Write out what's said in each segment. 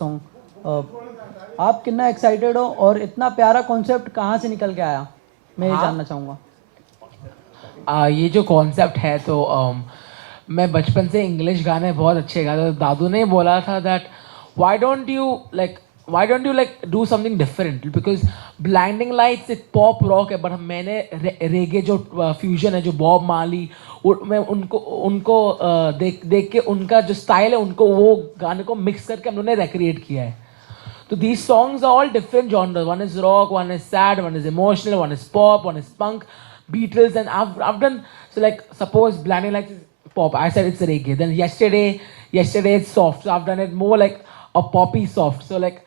Song आप कितना excited हो और इतना प्यारा कॉन्सेप्ट कहाँ से निकल के आया, मैं ये जानना चाहूँगा। ये जो कॉन्सेप्ट है तो मैं बचपन से इंग्लिश गाने बहुत अच्छे गाता था। दादू ने बोला था that why don't you like do something different, because blinding lights एक पॉप रॉक है, बट मैंने रेगे जो फ्यूजन है, जो बॉब मार्ली, मैं उनको उनको देख देख के उनका जो स्टाइल है, उनको वो गाने को मिक्स करके हम लोगों ने रिक्रिएट किया है। So these songs are all different genres. One is rock, one is sad, one is emotional, one is pop, one is punk, Beatles, and I've done so. Like suppose Blinding Lights is pop, I said it's reggae. Then yesterday it's soft, so I've done it more like a poppy soft. So like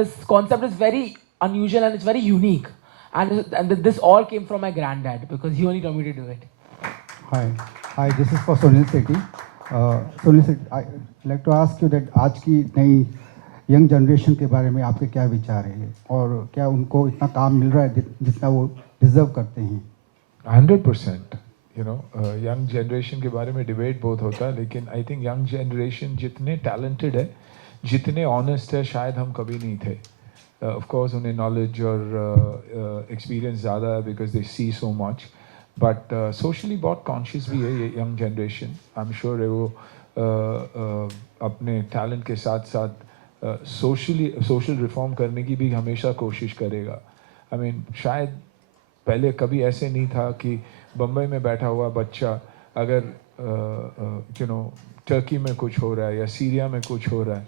this concept is very unusual and it's very unique, and this all came from my granddad because he only told me to do it. Hi. This is for Sunil Sethi. Sunil Sethi, I'd like to ask you that आज की नई young generation के बारे में आपके क्या विचार हैं और क्या उनको इतना काम मिल रहा है जितना वो डिजर्व करते हैं? 100%. यंग जनरेशन के बारे में डिबेट बहुत होता है, लेकिन आई थिंक यंग जनरेशन जितने टैलेंटेड है, जितने ऑनेस्ट है, शायद हम कभी नहीं थे. ऑफ कोर्स उन्हें नॉलेज और एक्सपीरियंस ज़्यादा है because they see so much, but socially बहुत कॉन्शियस भी है ये young generation. I am sure वो अपने टैलेंट के साथ साथ सोशल रिफॉर्म करने की भी हमेशा कोशिश करेगा. आई मीन शायद पहले कभी ऐसे नहीं था कि बम्बई में बैठा हुआ बच्चा अगर टर्की में कुछ हो रहा है या सीरिया में कुछ हो रहा है,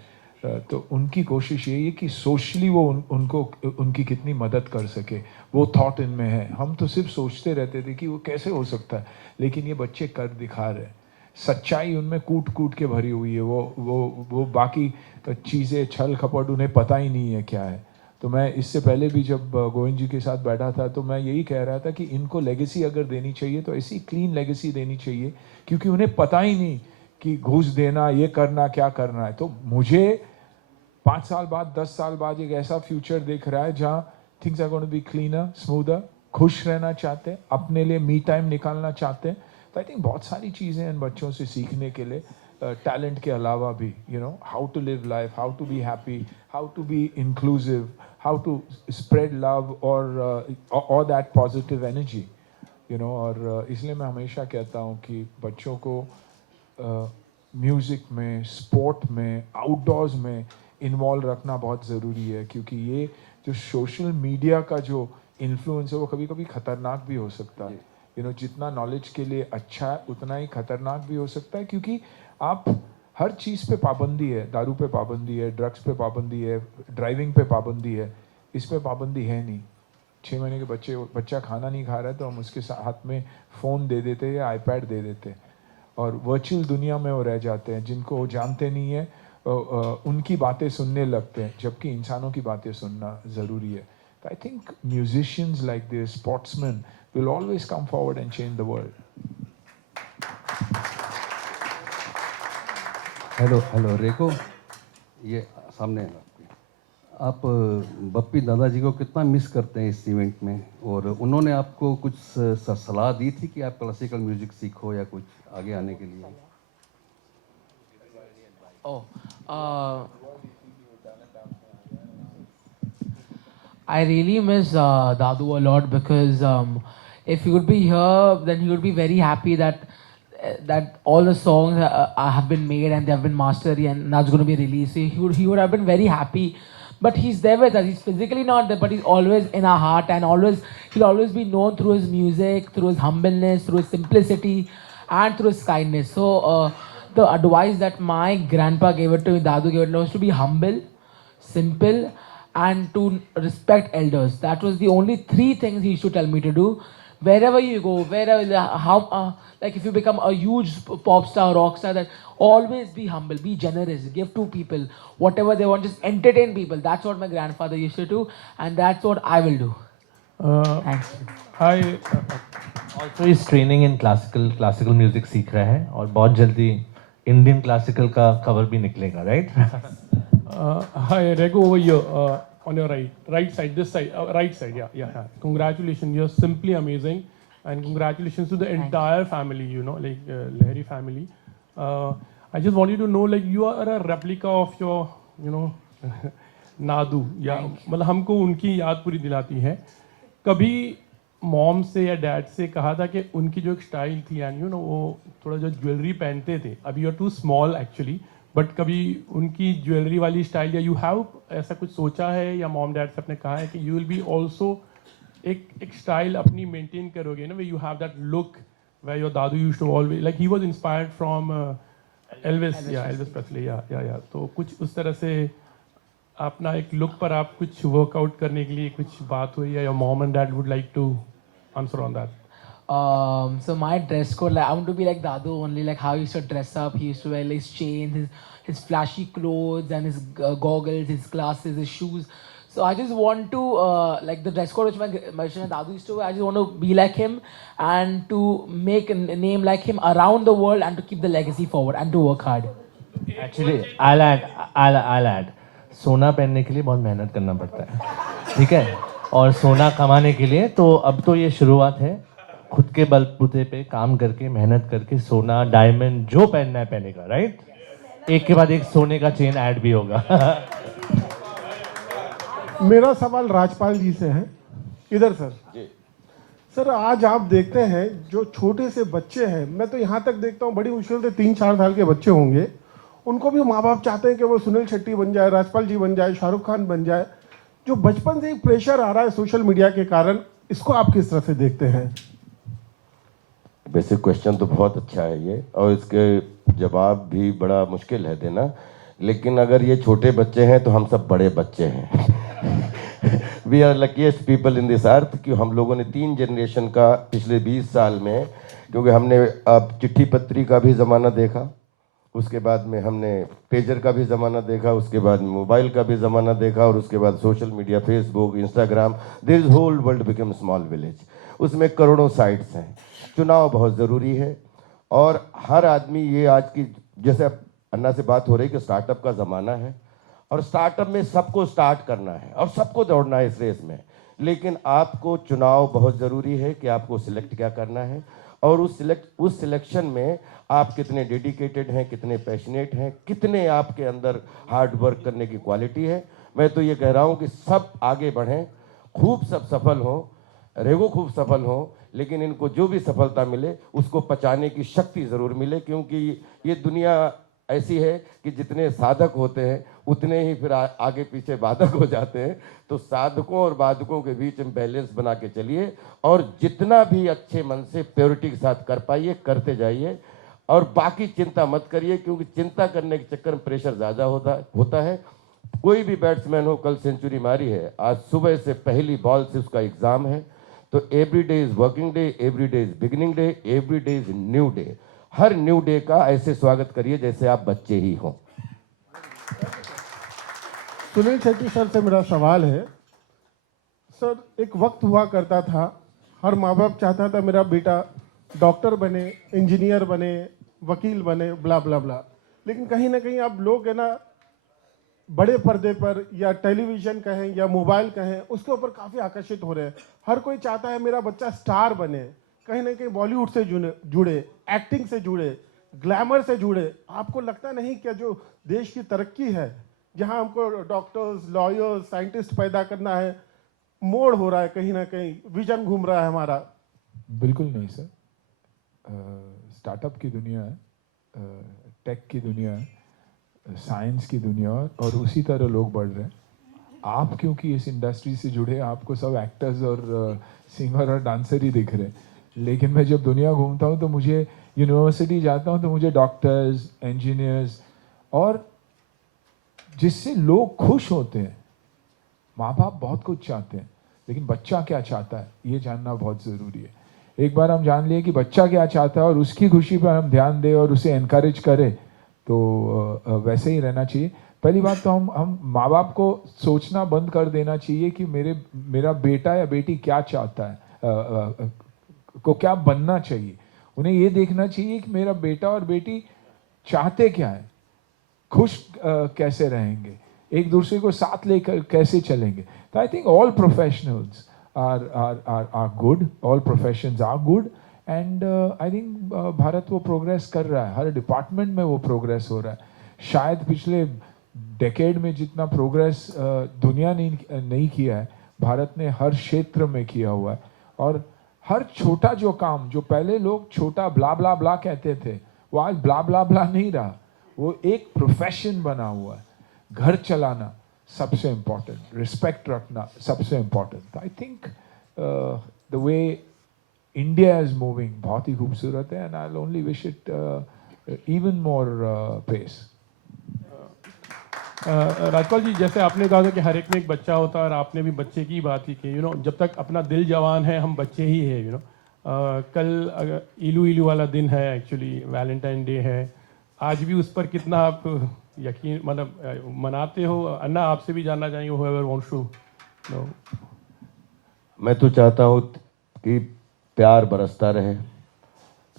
तो उनकी कोशिश यही है कि सोशली वो उनको उनकी कितनी मदद कर सके. वो थॉट इनमें है. हम तो सिर्फ सोचते रहते थे कि वो कैसे हो सकता है, लेकिन ये बच्चे कर दिखा रहे हैं. सच्चाई उनमें कूट कूट के भरी हुई है. वो बाकी चीज़ें छल कपट उन्हें पता ही नहीं है क्या है. तो मैं इससे पहले भी जब गोविंद जी के साथ बैठा था तो मैं यही कह रहा था कि इनको लेगेसी अगर देनी चाहिए तो ऐसी क्लीन लेगेसी देनी चाहिए, क्योंकि उन्हें पता ही नहीं कि घूस देना, ये करना, क्या करना है. तो मुझे 5 साल बाद, 10 साल बाद एक ऐसा फ्यूचर दिख रहा है जहाँ things are going to be cleaner, smoother. खुश रहना चाहते हैं, अपने लिए मी टाइम निकालना चाहते हैं. तो आई थिंक बहुत सारी चीज़ें इन बच्चों से सीखने के लिए, टैलेंट के अलावा भी, how to live life, how to be happy, how to be inclusive, how to spread love और दैट पॉजिटिव एनर्जी. और इसलिए मैं हमेशा कहता हूँ कि बच्चों को म्यूज़िक में, स्पोर्ट में, आउटडोर्स में इन्वॉल्व रखना बहुत ज़रूरी है, क्योंकि ये जो सोशल मीडिया का जो इन्फ्लुएंस है वो कभी कभी ख़तरनाक भी हो सकता है. जितना नॉलेज के लिए अच्छा है उतना ही खतरनाक भी हो सकता है, क्योंकि आप हर चीज़ पे पाबंदी है. दारू पे पाबंदी है, ड्रग्स पे पाबंदी है, ड्राइविंग पे पाबंदी है. इस पे पाबंदी है नहीं. 6 महीने के बच्चा खाना नहीं खा रहा है तो हम उसके हाथ में फ़ोन दे देते या आईपैड दे देते, और वर्चुअल दुनिया में वो रह जाते हैं. जिनको वो जानते नहीं है उनकी बातें सुनने लगते हैं, जबकि इंसानों की बातें सुनना ज़रूरी है. तो I think musicians like this, sportsman will always come forward and change the world. Hello रेको, ये सामने है आप. बप्पी दादाजी को कितना मिस करते हैं इस इवेंट में, और उन्होंने आपको कुछ सलाह दी थी कि आप क्लासिकल म्यूजिक सीखो या कुछ आगे आने के लिए? I really miss Dadu a lot because if he would be here, then he would be very happy that all the songs have been made and they have been mastered and that's going to be released. So he would have been very happy. But he's there with us. He's physically not there, but he's always in our heart, and he'll always be known through his music, through his humbleness, through his simplicity, and through his kindness. So the advice that my grandpa gave it to me, Dadu gave it to me, was to be humble, simple, and to respect elders. That was the only 3 things he used to tell me to do. Wherever you go, like if you become a huge pop star, rock star, that always be humble, be generous, give to people whatever they want, just entertain people. That's what my grandfather used to do, and that's what I will do. Thanks. I also is training in classical music सीख रहा है, और बहुत जल्दी Indian classical का cover भी निकलेगा, right? Hi, Rego over here, on your right side, this side, right side, yeah. Congratulations, you're simply amazing, and congratulations to the entire family, like Lahiri family. I just wanted to know, like, you are a replica of your, Nadu या मतलब हमको उनकी याद पूरी दिलाती है। कभी mom से या डैड से कहा था कि उनकी जो एक स्टाइल थी एंड यू नो वो थोड़ा जो ज्वेलरी पहनते थे, अभी you are too small actually, but कभी उनकी ज्वेलरी वाली स्टाइल या यू हैव ऐसा कुछ सोचा है या मॉम डैड से आपने कहा है कि यू विल बी ऑल्सो एक स्टाइल अपनी मेंटेन करोगे ना, way you have that look where your dadu used to always like he was inspired from Elvis Presley या तो कुछ उस तरह से अपना एक लुक पर आप कुछ वर्कआउट करने के लिए कुछ बात हुई है, your mom and dad would like to answer on that? So my dress code, like I want to be like Dadu only, like how he used to dress up. He used to wear his chains, his flashy clothes, and his goggles, his glasses, his shoes. So I just want to like the dress code which my Dadu used to wear. I just want to be like him and to make a name like him around the world and to keep the legacy forward and to work hard. Actually, I'll add. सोना पहनने के लिए बहुत मेहनत करना पड़ता है, ठीक है, और सोना कमाने के लिए तो अब तो ये शुरुआत है, खुद के बलबूते पे काम करके मेहनत करके सोना डायमंड जो पहनना है पहनेगा, राइट? एक के बाद एक सोने का चेन ऐड भी होगा। मेरा सवाल राजपाल जी से है, इधर सर। सर आज आप देखते हैं जो छोटे से बच्चे हैं, मैं तो यहाँ तक देखता हूँ बड़ी मुश्किल से 3-4 साल के बच्चे होंगे, उनको भी माँ बाप चाहते हैं कि वो सुनील शेट्टी बन जाए, राजपाल जी बन जाए, शाहरुख खान बन जाए। जो बचपन से एक प्रेशर आ रहा है सोशल मीडिया के कारण, इसको आप किस तरह से देखते हैं? बेसिक क्वेश्चन तो बहुत अच्छा है ये, और इसके जवाब भी बड़ा मुश्किल है देना, लेकिन अगर ये छोटे बच्चे हैं तो हम सब बड़े बच्चे हैं। We are luckiest people in this earth कि हम लोगों ने 3 जनरेशन का पिछले 20 साल में, क्योंकि हमने अब चिट्ठी पत्री का भी ज़माना देखा, उसके बाद में हमने पेजर का भी ज़माना देखा, उसके बाद में मोबाइल का भी ज़माना देखा, और उसके बाद social media, Facebook, Instagram, there is whole world become small village. उसमें करोड़ों साइट्स हैं। चुनाव बहुत ज़रूरी है, और हर आदमी ये आज की, जैसे अन्ना से बात हो रही कि स्टार्टअप का ज़माना है, और स्टार्टअप में सबको स्टार्ट करना है और सबको दौड़ना है इस रेस में, लेकिन आपको चुनाव बहुत ज़रूरी है कि आपको सिलेक्ट क्या करना है, और उस सिलेक्शन में आप कितने डेडिकेटेड हैं, कितने पैशनेट हैं, कितने आपके अंदर हार्ड वर्क करने की क्वालिटी है। मैं तो ये कह रहा हूँ कि सब आगे बढ़ें, खूब सब सफल हों, रेगो खूब सफल हों, लेकिन इनको जो भी सफलता मिले उसको पचाने की शक्ति ज़रूर मिले, क्योंकि ये दुनिया ऐसी है कि जितने साधक होते हैं उतने ही फिर आगे पीछे बाधक हो जाते हैं। तो साधकों और बाधकों के बीच में बैलेंस बना के चलिए, और जितना भी अच्छे मन से प्योरिटी के साथ कर पाइए करते जाइए, और बाकी चिंता मत करिए, क्योंकि चिंता करने के चक्कर में प्रेशर ज़्यादा होता है। कोई भी बैट्समैन हो, कल सेंचुरी मारी है, आज सुबह से पहली बॉल से उसका एग्ज़ाम है। तो every day is working day, every day is beginning day, every day is new day. Her new day का ऐसे स्वागत करिए जैसे आप बच्चे ही हों। सुनील शेट्टी सर से मेरा सवाल है, सर एक वक्त हुआ करता था, हर माँ बाप चाहता था मेरा बेटा डॉक्टर बने, इंजीनियर बने, वकील बने, ब्ला ब्ला ब्ला, लेकिन कहीं ना कहीं अब लोग है ना बड़े पर्दे पर या टेलीविज़न कहें या मोबाइल कहें, उसके ऊपर काफ़ी आकर्षित हो रहे हैं। हर कोई चाहता है मेरा बच्चा स्टार बने, कहीं ना कहीं बॉलीवुड से जुड़े, एक्टिंग से जुड़े, ग्लैमर से जुड़े। आपको लगता नहीं क्या जो देश की तरक्की है, जहां हमको डॉक्टर्स, लॉयर्स, साइंटिस्ट पैदा करना है, मोड़ हो रहा है, कहीं ना कहीं विजन घूम रहा है हमारा? बिल्कुल नहीं सर। स्टार्टअप की दुनिया है, टेक की दुनिया है, साइंस की दुनिया है, और उसी तरह लोग बढ़ रहे हैं। आप क्योंकि इस इंडस्ट्री से जुड़े, आपको सब एक्टर्स और सिंगर और डांसर ही दिख रहे हैं, लेकिन मैं जब दुनिया घूमता हूँ तो मुझे यूनिवर्सिटी जाता हूँ तो मुझे डॉक्टर्स, इंजीनियर्स, और जिससे लोग खुश होते हैं। माँ बाप बहुत कुछ चाहते हैं, लेकिन बच्चा क्या चाहता है ये जानना बहुत ज़रूरी है। एक बार हम जान लिए कि बच्चा क्या चाहता है और उसकी खुशी पर हम ध्यान दें और उसे एनकरेज करें, तो वैसे ही रहना चाहिए। पहली बात तो हम माँ बाप को सोचना बंद कर देना चाहिए कि मेरा बेटा या बेटी क्या चाहता है, को क्या बनना चाहिए। उन्हें ये देखना चाहिए कि मेरा बेटा और बेटी चाहते क्या है, खुश कैसे रहेंगे, एक दूसरे को साथ लेकर कैसे चलेंगे। तो I think all professionals are good, all professions are good, and I think Bharat वो प्रोग्रेस कर रहा है, हर डिपार्टमेंट में वो प्रोग्रेस हो रहा है। शायद पिछले डेकेड में जितना प्रोग्रेस दुनिया ने नहीं किया है, भारत ने हर क्षेत्र में किया हुआ है। और हर छोटा जो काम, जो पहले लोग छोटा ब्ला ब्ला ब्ला कहते थे, वो आज ब्ला ब्ला ब्ला नहीं रहा, वो एक प्रोफेशन बना हुआ है। घर चलाना सबसे इम्पोर्टेंट, रिस्पेक्ट रखना सबसे important. I think the way India is moving बहुत ही खूबसूरत है, and I will only wish it even more pace. Rajpal ji, जैसे आपने कहा था कि हर एक में एक बच्चा होता है, और आपने भी बच्चे की बात ही की, जब तक अपना दिल जवान है हम बच्चे ही है। कल अगर इलू इलू वाला दिन है, एक्चुअली वैलेंटाइन डे है, आज भी उस पर कितना आप यकीन मतलब मनाते हो? अन्ना, आपसे भी जानना चाहेंगे, whoever wants to know। मैं तो चाहता हूँ कि प्यार बरसता रहे,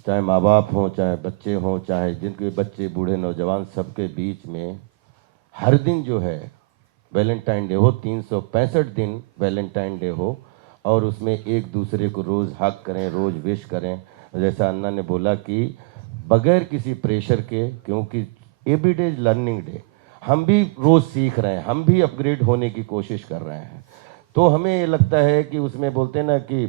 चाहे माँ बाप हों, चाहे बच्चे हों, चाहे जिनके बच्चे बूढ़े नौजवान, सबके बीच में हर दिन जो है वैलेंटाइन डे हो, 365 दिन वैलेंटाइन डे हो, और उसमें एक दूसरे को रोज़ हक करें, रोज़ विश करें। जैसा अन्ना ने बोला कि बगैर किसी प्रेशर के, क्योंकि एवरी डे लर्निंग डे, हम भी रोज़ सीख रहे हैं, हम भी अपग्रेड होने की कोशिश कर रहे हैं। तो हमें ये लगता है कि उसमें बोलते हैं ना कि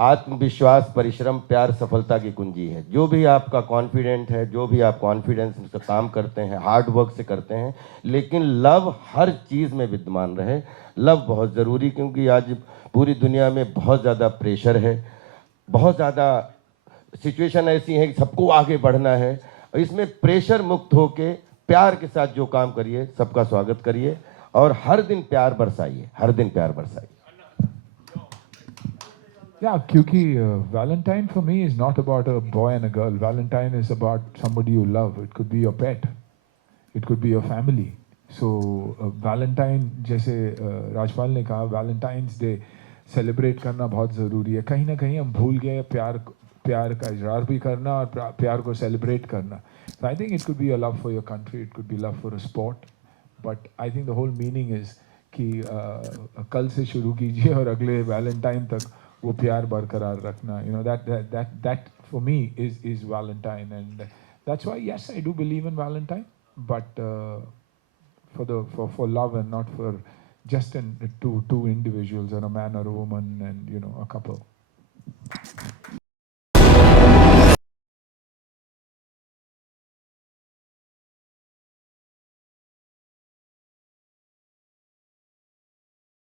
आत्मविश्वास, परिश्रम, प्यार सफलता की कुंजी है। जो भी आपका कॉन्फिडेंट है, जो भी आप कॉन्फिडेंस से काम करते हैं, हार्ड वर्क से करते हैं, लेकिन लव हर चीज़ में विद्यमान रहे। लव बहुत ज़रूरी, क्योंकि आज पूरी दुनिया में बहुत ज़्यादा प्रेशर है, बहुत ज़्यादा सिचुएशन ऐसी है कि सबको आगे बढ़ना है। इसमें प्रेशर मुक्त होके प्यार के साथ जो काम करिए, सबका स्वागत करिए, और हर दिन प्यार बरसाइए, हर दिन प्यार बरसाइए। Yeah, क्योंकि Valentine for me is not about a boy and a girl. Valentine is about somebody you love. It could be your pet, it could be your family. So Valentine, जैसे राजपाल ने कहा, Valentine's Day सेलिब्रेट करना बहुत ज़रूरी है। कहीं ना कहीं हम भूल गए प्यार का इजहार भी करना और प्यार को सेलिब्रेट करना। So I think it could be a love for your country, it could be love for a sport, but I think the whole meaning is कि कल से शुरू कीजिए और अगले वैलेंटाइन तक वो प्यार बरकरार रखना। that for me is Valentine, and that's why, yes, I do believe in Valentine, but for love, and not for just two individuals, or a man or a woman, and a couple.